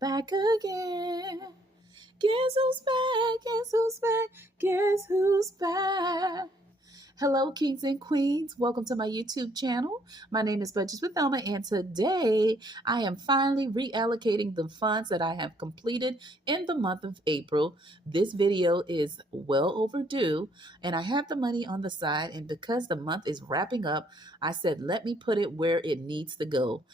back again. Guess who's back? Guess who's back? Guess who's back? Hello, kings and queens. Welcome to my YouTube channel. My name is Budgets with Elma, and today I am finally reallocating the funds that I have completed in the month of April. This video is well overdue, and I have the money on the side, and because the month is wrapping up, I said, let me put it where it needs to go.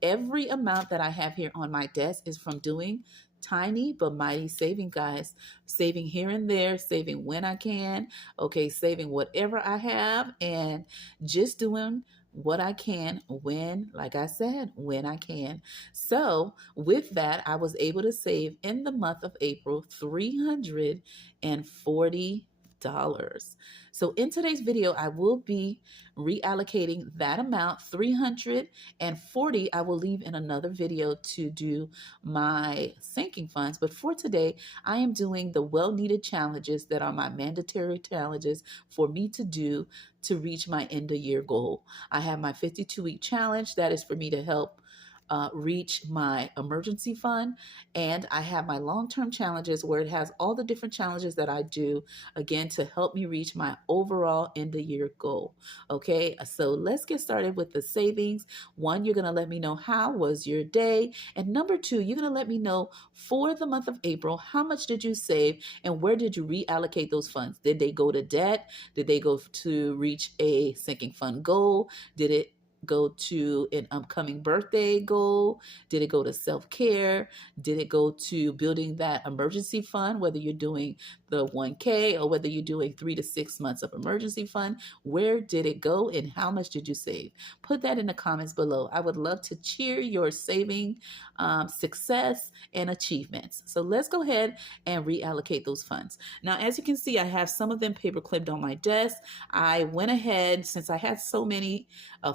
Every amount that I have here on my desk is from doing tiny but mighty saving, guys. Saving here and there, saving when I can, okay, saving whatever I have, and just doing what I can when, like I said, when I can. So with that, I was able to save in the month of April $340. So in today's video, I will be reallocating that amount, $340. I will leave in another video to do my sinking funds. But for today, I am doing the well-needed challenges that are my mandatory challenges for me to do to reach my end of year goal. I have my 52-week challenge that is for me to help reach my emergency fund. And I have my long-term challenges where it has all the different challenges that I do, again, to help me reach my overall end of year goal. Okay, so let's get started with the savings. One, you're going to let me know how was your day. And number two, you're going to let me know for the month of April, how much did you save and where did you reallocate those funds? Did they go to debt? Did they go to reach a sinking fund goal? Did it go to an upcoming birthday goal? Did it go to self-care? Did it go to building that emergency fund, whether you're doing the 1K or whether you're doing 3 to 6 months of emergency fund? Where did it go and how much did you save? Put that in the comments below. I would love to cheer your saving success and achievements. So let's go ahead and reallocate those funds. Now, as you can see, I have some of them paper clipped on my desk. I went ahead, since I had so many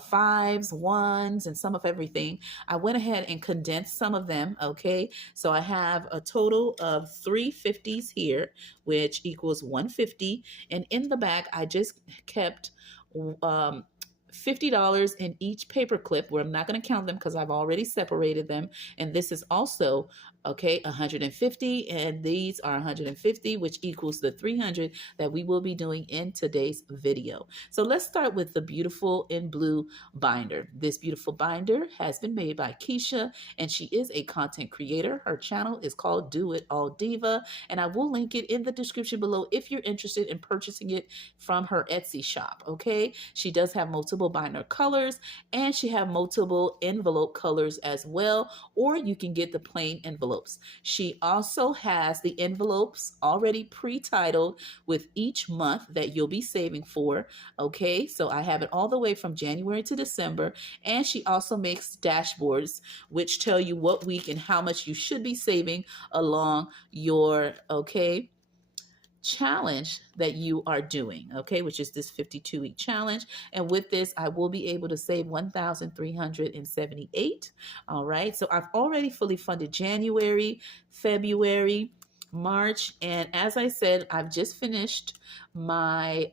fives, ones, and some of everything, I went ahead and condensed some of them, okay? So I have a total of 350s here, which equals 150. And in the back, I just kept $50 in each paper clip, where I'm not going to count them because I've already separated them. And this is also, okay, 150, and these are 150, which equals the 300 that we will be doing in today's video. So let's start with the beautiful in blue binder. This beautiful binder has been made by Keisha, and she is a content creator. Her channel is called Do It All Diva, and I will link it in the description below if you're interested in purchasing it from her Etsy shop, okay? She does have multiple binder colors, and she have multiple envelope colors as well, or you can get the plain envelopes. She also has the envelopes already pre-titled with each month that you'll be saving for, okay? So I have it all the way from January to December, and she also makes dashboards which tell you what week and how much you should be saving along your, okay, challenge that you are doing, okay, which is this 52-week challenge. And with this, I will be able to save $1,378. All right, so I've already fully funded January, February, March, and as I said, I've just finished my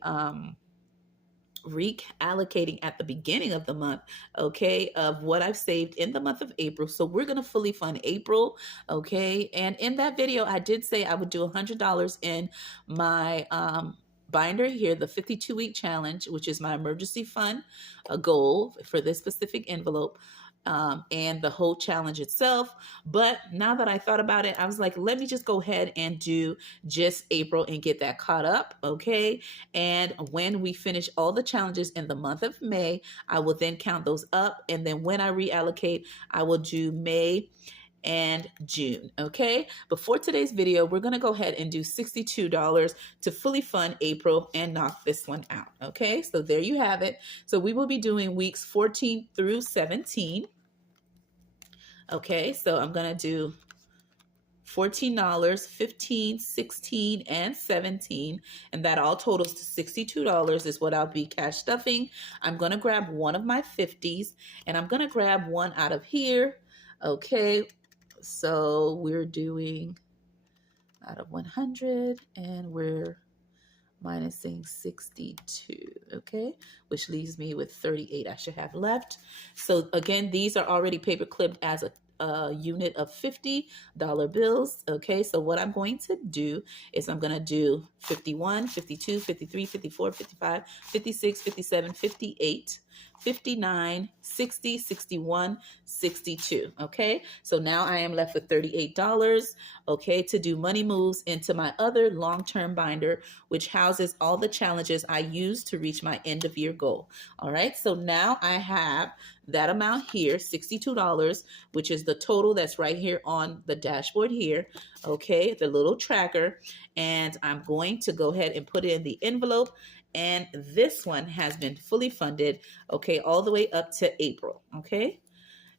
reallocating at the beginning of the month, okay, of what I've saved in the month of April. So we're going to fully fund April, okay? And in that video, I did say I would do $100 in my binder here, the 52-week challenge, which is my emergency fund, a goal for this specific envelope. And the whole challenge itself. But now that I thought about it, I was like, let me just go ahead and do just April and get that caught up, okay? And when we finish all the challenges in the month of May, I will then count those up. And then when I reallocate, I will do May and June, okay? Before today's video, we're gonna go ahead and do $62 to fully fund April and knock this one out, okay? So there you have it. So we will be doing weeks 14 through 17. Okay, so I'm gonna do $14, 15, 16, and 17, and that all totals to $62 is what I'll be cash stuffing. I'm gonna grab one of my 50s, and I'm gonna grab one out of here. Okay, so we're doing out of 100, and we're minusing 62, okay, which leaves me with 38 I should have left. So again, these are already paper clipped as a a unit of $50 bills. Okay, so what I'm going to do is I'm going to do 51, 52, 53, 54, 55, 56, 57, 58, 59, 60, 61, 62. Okay, so now I am left with $38, okay, to do money moves into my other long-term binder, which houses all the challenges I use to reach my end of year goal. All right, so now I have that amount here, $62, which is the total that's right here on the dashboard here, okay, the little tracker. And I'm going to go ahead and put it in the envelope. And this one has been fully funded, okay, all the way up to April, okay?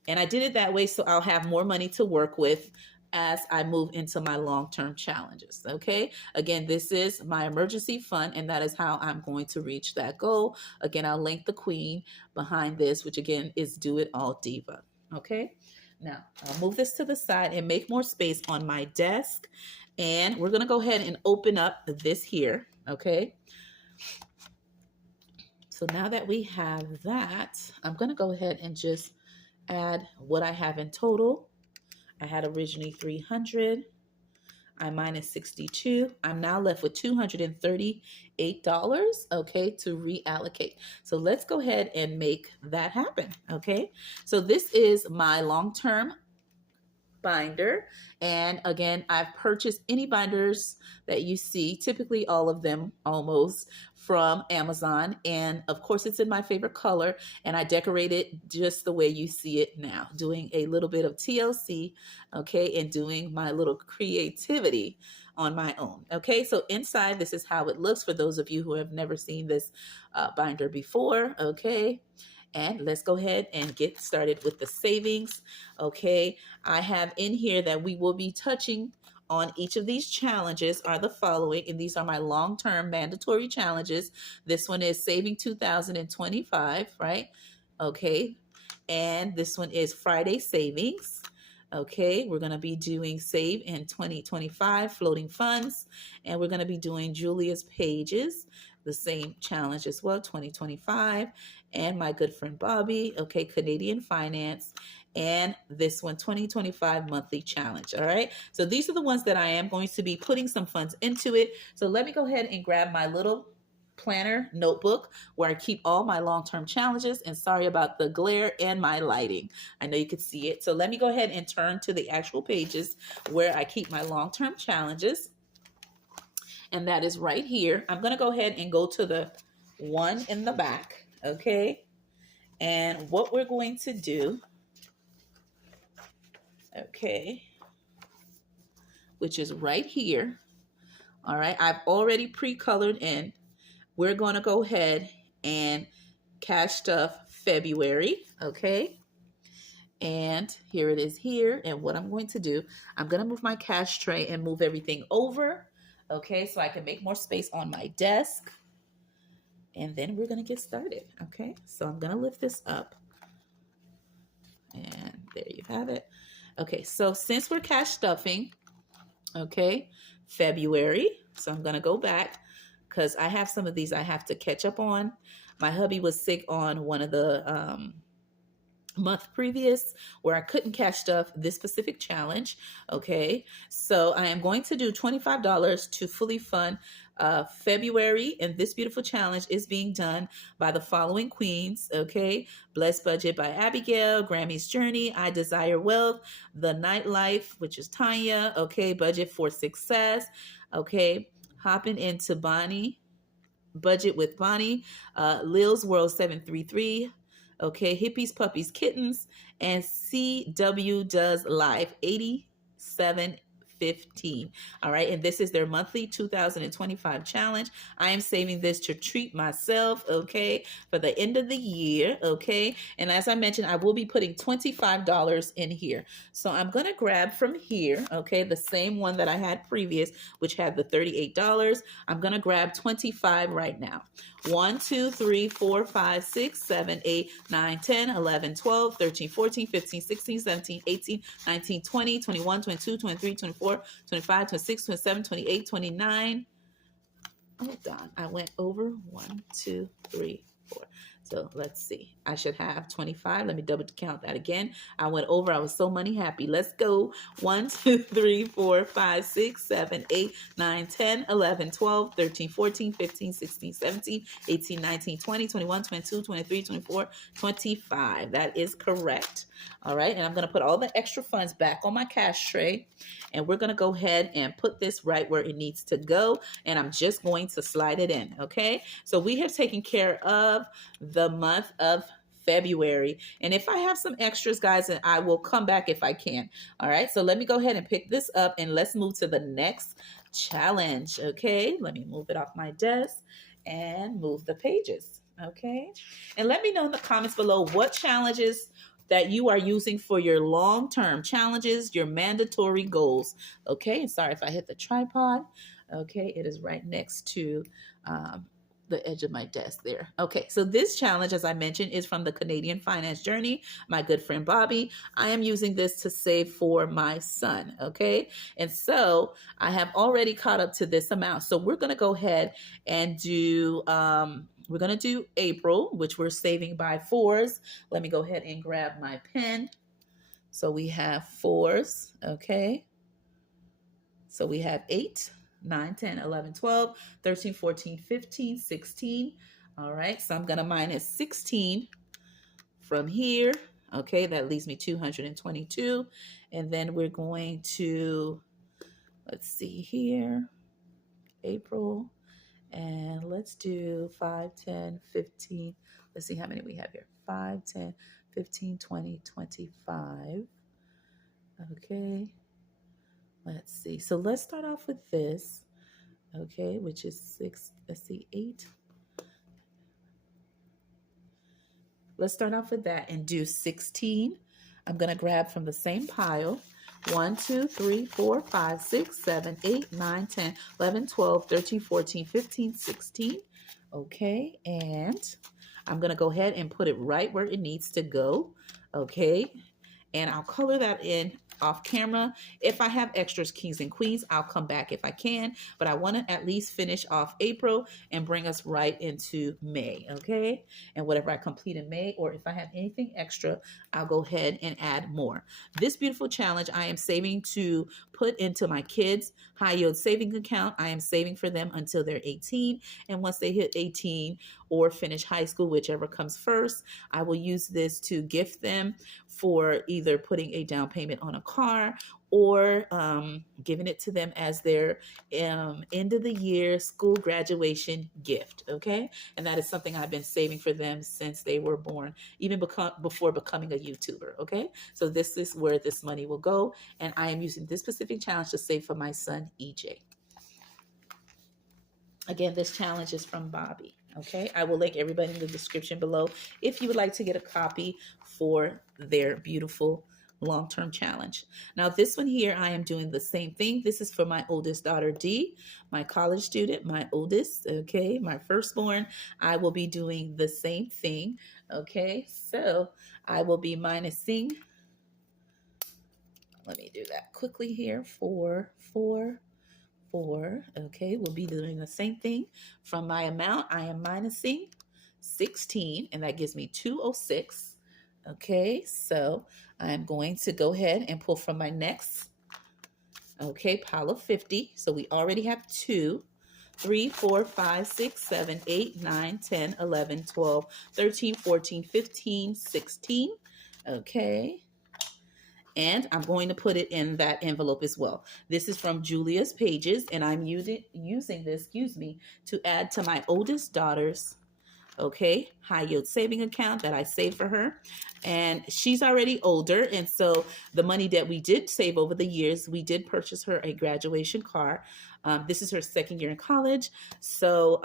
And I did it that way so I'll have more money to work with as I move into my long-term challenges, okay? Again, this is my emergency fund, and that is how I'm going to reach that goal. Again, I'll link the queen behind this, which again is Do It All Diva, okay? Now, I'll move this to the side and make more space on my desk, and we're gonna go ahead and open up this here, okay? So now that we have that, I'm gonna go ahead and just add what I have in total. I had originally 300. I minus 62. I'm now left with $238, okay, to reallocate. So let's go ahead and make that happen, okay? So this is my long-term binder. And again, I've purchased any binders that you see, typically all of them almost, from Amazon. And of course, it's in my favorite color. And I decorate it just the way you see it now, doing a little bit of TLC, okay, and doing my little creativity on my own. Okay, so inside, this is how it looks for those of you who have never seen this binder before. Okay. And let's go ahead and get started with the savings. Okay, I have in here that we will be touching on each of these challenges are the following, and these are my long-term mandatory challenges. This one is Saving 2025, right? Okay, and this one is Friday Savings. Okay, we're going to be doing Save in 2025, Floating Funds, and we're going to be doing Julia's Pages, the same challenge as well, 2025, and my good friend Bobby, okay, Canadian Finance, and this one, 2025 monthly challenge. All right, so these are the ones that I am going to be putting some funds into it. So let me go ahead and grab my little planner notebook where I keep all my long-term challenges, and sorry about the glare and my lighting. I know you could see it. So let me go ahead and turn to the actual pages where I keep my long-term challenges. And that is right here. I'm going to go ahead and go to the one in the back. Okay. And what we're going to do, okay, which is right here. All right. I've already pre-colored in. We're going to go ahead and cash stuff February. Okay. And here it is here. And what I'm going to do, I'm going to move my cash tray and move everything over. Okay. So I can make more space on my desk. And then we're going to get started. Okay. So I'm going to lift this up. And there you have it. Okay. So since we're cash stuffing, okay, February. So I'm going to go back because I have some of these I have to catch up on. My hubby was sick on one of the month previous where I couldn't cash stuff this specific challenge. Okay, so I am going to do $25 to fully fund February, and this beautiful challenge is being done by the following queens. Okay, Blessed Budget by Abigail, Grammy's Journey, I Desire Wealth, The Nightlife, which is Tanya. Okay, Budget for Success. Okay, hopping into Bonnie, Budget with Bonnie, Lil's World 733. Okay, Hippies, Puppies, Kittens, and CW Does Life 8715. All right, and this is their monthly 2025 challenge. I am saving this to treat myself, okay, for the end of the year, okay? And as I mentioned, I will be putting $25 in here. So I'm going to grab from here, okay, the same one that I had previous, which had the $38. I'm going to grab 25 right now. 1, 2, 3, 4, 5, 6, 7, 8, 9, 10, 11, 12, 13, 14, 15, 16, 17, 18, 19, 20, 21, 22, 23, 24, 25, 26, 27, 28, 29. Hold on. I went over 1, 2, 3, 4. So let's see. I should have 25. Let me double count that again. I went over. I was so money happy. Let's go. 1, 2, 3, 4, 5, 6, 7, 8, 9, 10, 11, 12, 13, 14, 15, 16, 17, 18, 19, 20, 21, 22, 23, 24, 25. That is correct. All right. And I'm going to put all the extra funds back on my cash tray. And we're going to go ahead and put this right where it needs to go. And I'm just going to slide it in. Okay. So we have taken care of the month of February. And if I have some extras, guys, and I will come back if I can. All right. So let me go ahead and pick this up and let's move to the next challenge. Okay. Let me move it off my desk and move the pages. Okay. And let me know in the comments below what challenges that you are using for your long-term challenges, your mandatory goals. Okay. And sorry if I hit the tripod. Okay. It is right next to, the edge of my desk there. Okay, so this challenge, as I mentioned, is from the Canadian Finance Journey, my good friend Bobby. I am using this to save for my son, okay? And so I have already caught up to this amount. So we're gonna go ahead and do, we're gonna do April, which we're saving by 4s. Let me go ahead and grab my pen. So we have 4s, okay? So we have 8, 9, 10, 11, 12, 13, 14, 15, 16. All right, so I'm going to minus 16 from here. Okay, that leaves me 222. And then we're going to, let's see here, April. And let's do 5, 10, 15. Let's see how many we have here. 5, 10, 15, 20, 25. Okay. Let's see. So let's start off with this, okay, which is 6. Let's see, 8. Let's start off with that and do 16. I'm going to grab from the same pile. 1, 2, 3, 4, 5, 6, 7, 8, 9, 10, 11, 12, 13, 14, 15, 16. Okay, and I'm going to go ahead and put it right where it needs to go. Okay, and I'll color that in off camera. If I have extras, kings and queens, I'll come back if I can, but I want to at least finish off April and bring us right into May, okay? And whatever I complete in May, or if I have anything extra, I'll go ahead and add more. This beautiful challenge I am saving to put into my kids' high yield savings account. I am saving for them until they're 18, and once they hit 18 or finish high school, whichever comes first, I will use this to gift them for either putting a down payment on a car or giving it to them as their end of the year school graduation gift, okay? And that is something I've been saving for them since they were born, even before becoming a YouTuber, okay? So this is where this money will go, and I am using this specific challenge to save for my son, EJ. Again, this challenge is from Bobby, okay? I will link everybody in the description below if you would like to get a copy for their beautiful long-term challenge. Now, this one here, I am doing the same thing. This is for my oldest daughter, Dee, my college student, my oldest, okay, my firstborn. I will be doing the same thing, okay? So I will be minusing, let me do that quickly here, 4, 4, 4, okay, we'll be doing the same thing. From my amount, I am minusing 16, and that gives me 206. Okay, so I'm going to go ahead and pull from my next, okay, pile of 50. So we already have 2, 3, 4, 5, 6, 7, 8, 9, 10, 11, 12, 13, 14, 15, 16. Okay. And I'm going to put it in that envelope as well. This is from Julia's Pages, and I'm using this, to add to my oldest daughter's, okay, high yield saving account that I saved for her. And she's already older, and so the money that we did save over the years, we did purchase her a graduation car. This is her second year in college. So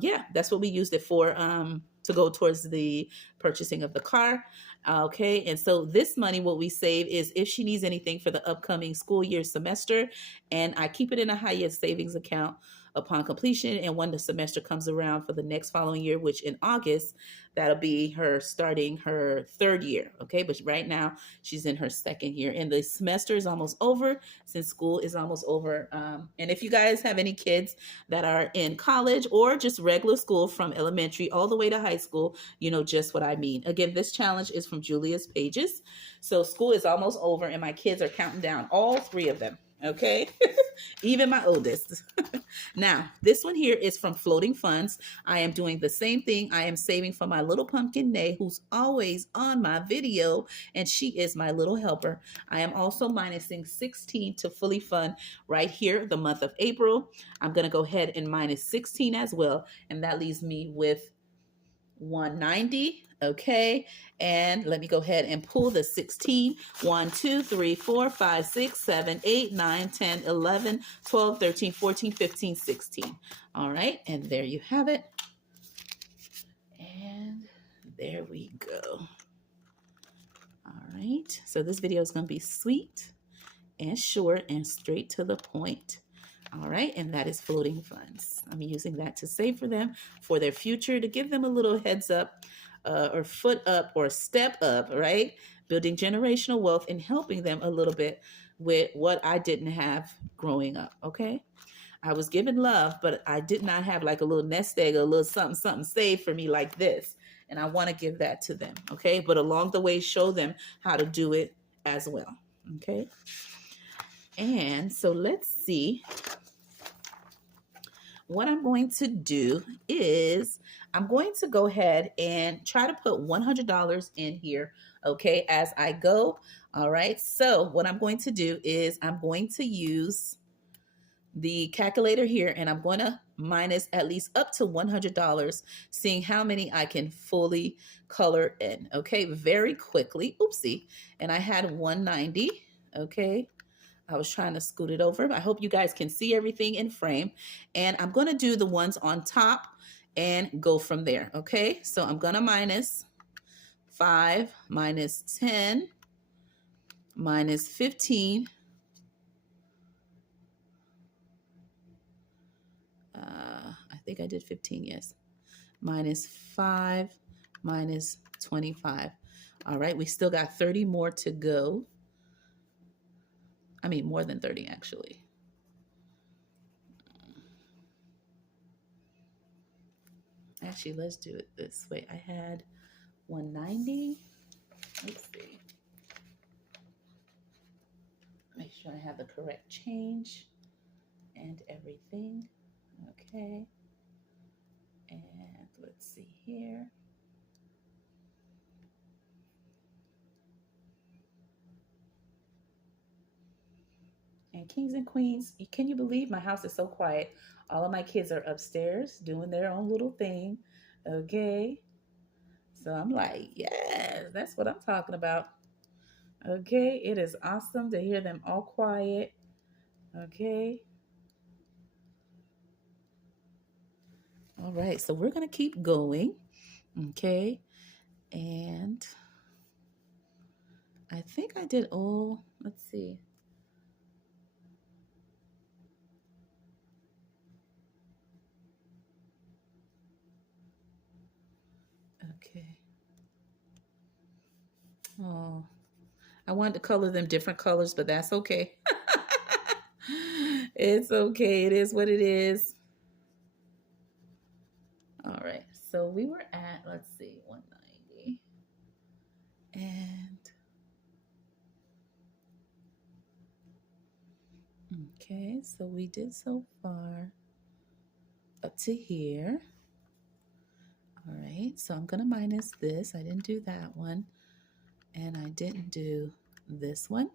yeah, that's what we used it for, to go towards the purchasing of the car. Okay, and so this money, what we save is if she needs anything for the upcoming school year semester, and I keep it in a high yield savings account. upon completion. And when the semester comes around for the next following year, which in August, that'll be her starting her 3rd year. Okay, but right now she's in her 2nd year, and the semester is almost over since school is almost over. And if you guys have any kids that are in college or just regular school from elementary all the way to high school, you know just what I mean. Again, this challenge is from Julia's pages. So school is almost over and my kids are counting down, all 3 of them. Okay. Even my oldest. Now, this one here is from Floating Funds. I am doing the same thing. I am saving for my little pumpkin Nay, who's always on my video, and she is my little helper. I am also minusing 16 to fully fund right here, the month of April. I'm going to go ahead and minus 16 as well, and that leaves me with 190. Okay, and let me go ahead and pull the 16. 1 2 3 4 5 6 7 8 9 10 11 12 13 14 15 16. All right, and there you have it, and there we go. All right, so this video is going to be sweet and short and straight to the point. All right, and that is Floating Funds. I'm using that to save for them for their future, to give them a little heads up or foot up or step up, right? Building generational wealth and helping them a little bit with what I didn't have growing up, okay? I was given love, but I did not have like a little nest egg or a little something, something saved for me like this. And I want to give that to them, okay? But along the way, show them how to do it as well, okay? And so let's see. What I'm going to do is I'm going to go ahead and try to put $100 in here, okay, as I go. All right, so what I'm going to do is I'm going to use the calculator here, and I'm going to minus at least up to $100, seeing how many I can fully color in, okay, very quickly. Oopsie, and I had 190, okay. I was trying to scoot it over. I hope you guys can see everything in frame. And I'm going to do the ones on top and go from there. Okay, so I'm going to minus 5, minus 10, minus 15. I think I did 15, yes. Minus 5, minus 25. All right, we still got 30 more to go. I mean, more than 30, actually. Actually, let's do it this way. I had 190. Let's see. Make sure I have the correct change and everything. Okay. And let's see here. And kings and queens, can you believe my house is so quiet? All of my kids are upstairs doing their own little thing. Okay. So I'm like, yes, that's what I'm talking about. Okay. It is awesome to hear them all quiet. Okay. All right. So we're going to keep going. Okay. And I think I did all, let's see. Okay. Oh, I wanted to color them different colors, but that's okay. It's okay. It is what it is. All right. So we were at, let's see, 190. And okay, so we did so far up to here. All right, so I'm going to minus this. I didn't do that one. And I didn't do this one.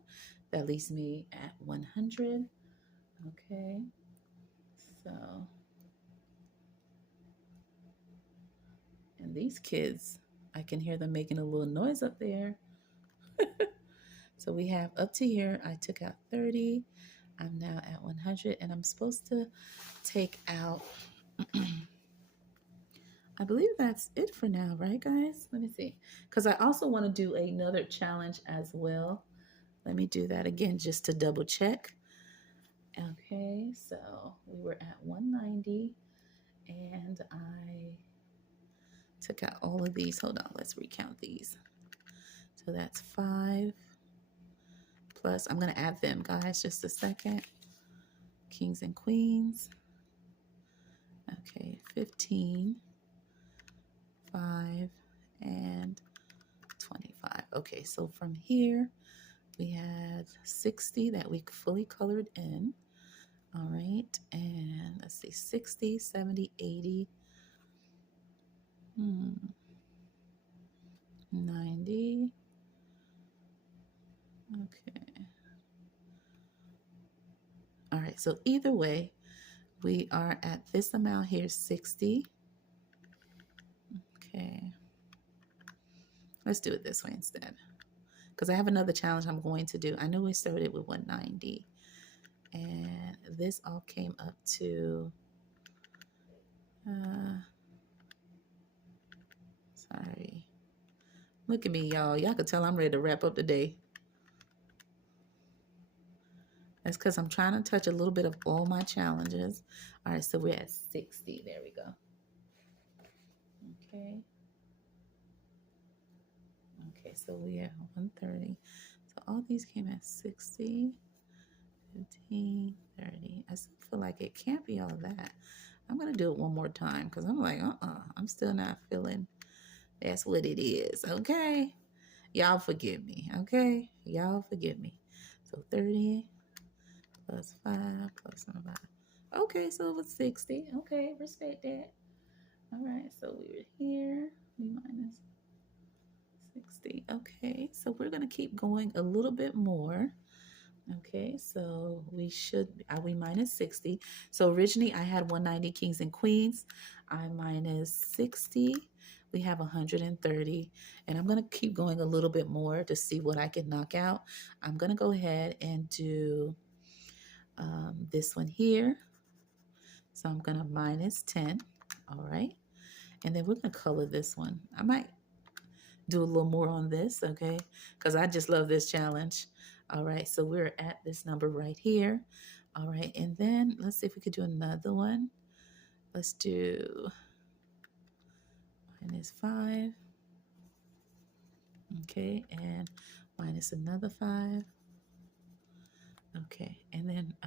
That leaves me at 100. Okay, so, and these kids, I can hear them making a little noise up there. So we have up to here. I took out 30. I'm now at 100, and I'm supposed to take out, I believe that's it for now, right, guys? Let me see. Because I also want to do another challenge as well. Let me do that again just to double check. Okay, so we were at 190 and I took out all of these. Hold on, let's recount these. So that's 5 plus, I'm going to add them, guys, just a second. Kings and queens. Okay, 15, 5, and 25. Okay, so from here, we had 60 that we fully colored in. All right, and let's see, 60, 70, 80, 90. Okay. All right, so either way, we are at this amount here, 60. Okay. Let's do it this way instead, because I have another challenge I'm going to do. I know we started with 190, and this all came up to, sorry. Look at me, y'all. Y'all can tell I'm ready to wrap up the day. That's because I'm trying to touch a little bit of all my challenges. All right, so we're at 60. There we go. Okay. Okay, so we are 130. So all these came at 60, 15, 30. I still feel like it can't be all of that. I'm going to do it one more time because I'm like, I'm still not feeling that's what it is. Okay. Y'all forgive me. Okay. Y'all forgive me. So 30 plus 5 plus 5. Okay, so it was 60. Okay, respect that. All right, so we were here. We minus 60. Okay, so we're going to keep going a little bit more. Okay, so we minus 60. So originally I had 190 kings and queens. I minus 60. We have 130. And I'm going to keep going a little bit more to see what I can knock out. I'm going to go ahead and do this one here. So I'm going to minus 10. All right. And then we're going to color this one. I might do a little more on this, okay? Because I just love this challenge. All right, so we're at this number right here. All right, and then let's see if we could do another one. Let's do minus 5. Okay, and minus another 5. Okay, and then